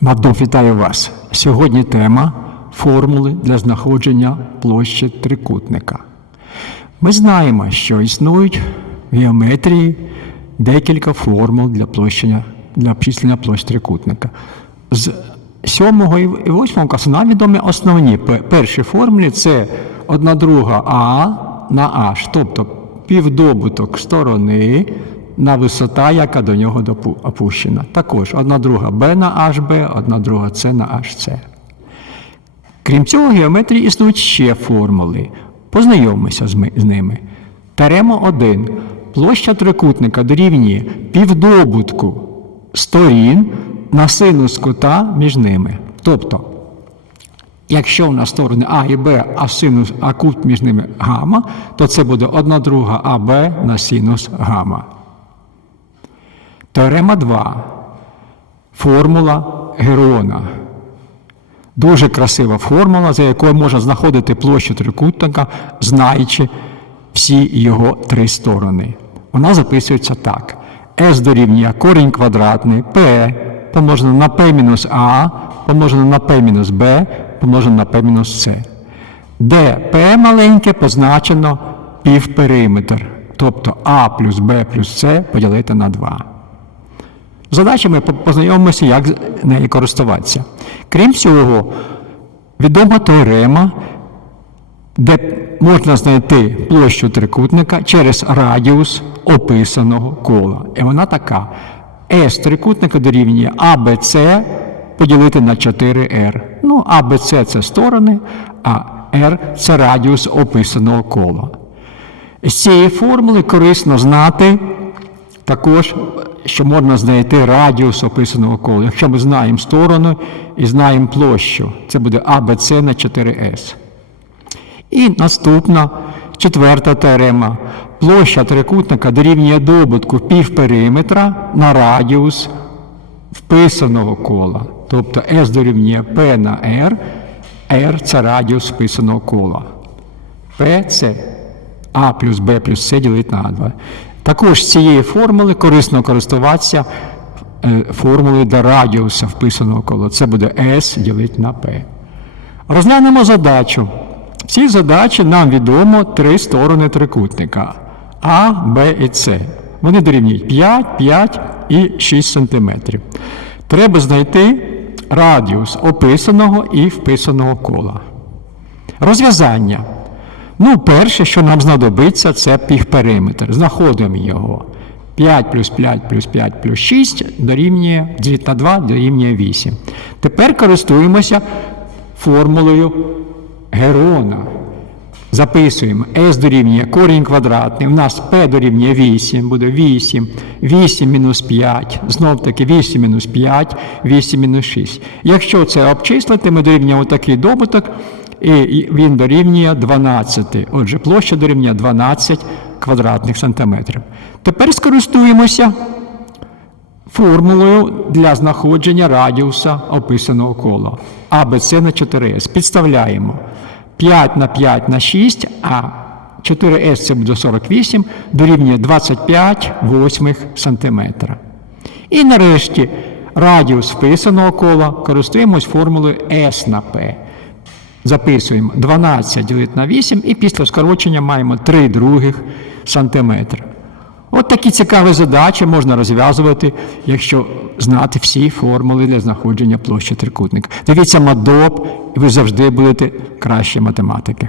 Мадов, вітаю вас. Сьогодні тема формули для знаходження площі трикутника. Ми знаємо, що існують в геометрії декілька формул для, площення, для обчислення площ трикутника. З 7 і 8 класу нам відомі основні. Перші формулі це 1 друга А на H, тобто півдобуток сторони на висота, яка до нього опущена. Також 1 друга Б на HB, 1 друга С на HC. Крім цього, в геометрії існують ще формули. Познайомимося з, ми- з ними. Теорема 1. Площа трикутника дорівнює півдобутку сторін на синус кута між ними. Тобто, якщо у нас сторони А і Б, а синус, а кут між ними гамма, то це буде 1 друга АБ на синус гамма. Теорема 2. Формула Герона. Дуже красива формула, за якою можна знаходити площу трикутника, знаючи всі його три сторони. Вона записується так. S дорівнює корінь квадратний P помножено на P мінус А, помножено на P мінус B, помножено на P мінус C. Де P маленьке позначено півпериметр, тобто А плюс Б плюс С поділити на 2. Задачі ми познайомимося, як нею користуватися. Крім цього, відома теорема, де можна знайти площу трикутника через радіус описаного кола. І вона така: S трикутника дорівнює ABC поділити на 4R. Ну, ABC це сторони, а R це радіус описаного кола. З цієї формули корисно знати також, що можна знайти радіус описаного кола. Якщо ми знаємо сторону і знаємо площу, це буде АБЦ на 4С. І наступна четверта теорема. Площа трикутника дорівнює добутку півпериметра на радіус вписаного кола. Тобто S дорівнює P на R, R це радіус вписаного кола. P це А плюс Б плюс С ділить на 2. Також з цієї формули корисно користуватися е, формулою до радіуса вписаного кола. Це буде S ділить на P. Розглянемо задачу. В цій задачі нам відомо три сторони трикутника А, Б і С. Вони дорівнюють 5, 5 і 6 см. Треба знайти радіус описаного і вписаного кола. Розв'язання. Ну, перше, що нам знадобиться, це півпериметр. Знаходимо його. 5 плюс 5 плюс 5 плюс 6 дорівнює 2 на 2 дорівнює 8. Тепер користуємося формулою Герона. Записуємо S дорівнює корінь квадратний. У нас P дорівнює 8, буде 8, 8 мінус 5, знов таки 8 мінус 5, 8 мінус 6. Якщо це обчислити, ми дорівнюємо такий добуток, і він дорівнює 12. Отже, площа дорівнює 12 квадратних сантиметрів. Тепер скористуємося формулою для знаходження радіуса описаного кола. АБЦ на 4С. Підставляємо 5 на 5 на 6, а 4С це буде 48, дорівнює 25 восьмих сантиметра. І нарешті радіус вписаного кола користуємось формулою S на P. Записуємо 12 ділити на 8 і після скорочення маємо 3 других сантиметра. От такі цікаві задачі можна розв'язувати, якщо знати всі формули для знаходження площі трикутника. Дивіться мадоп, і ви завжди будете краще математики.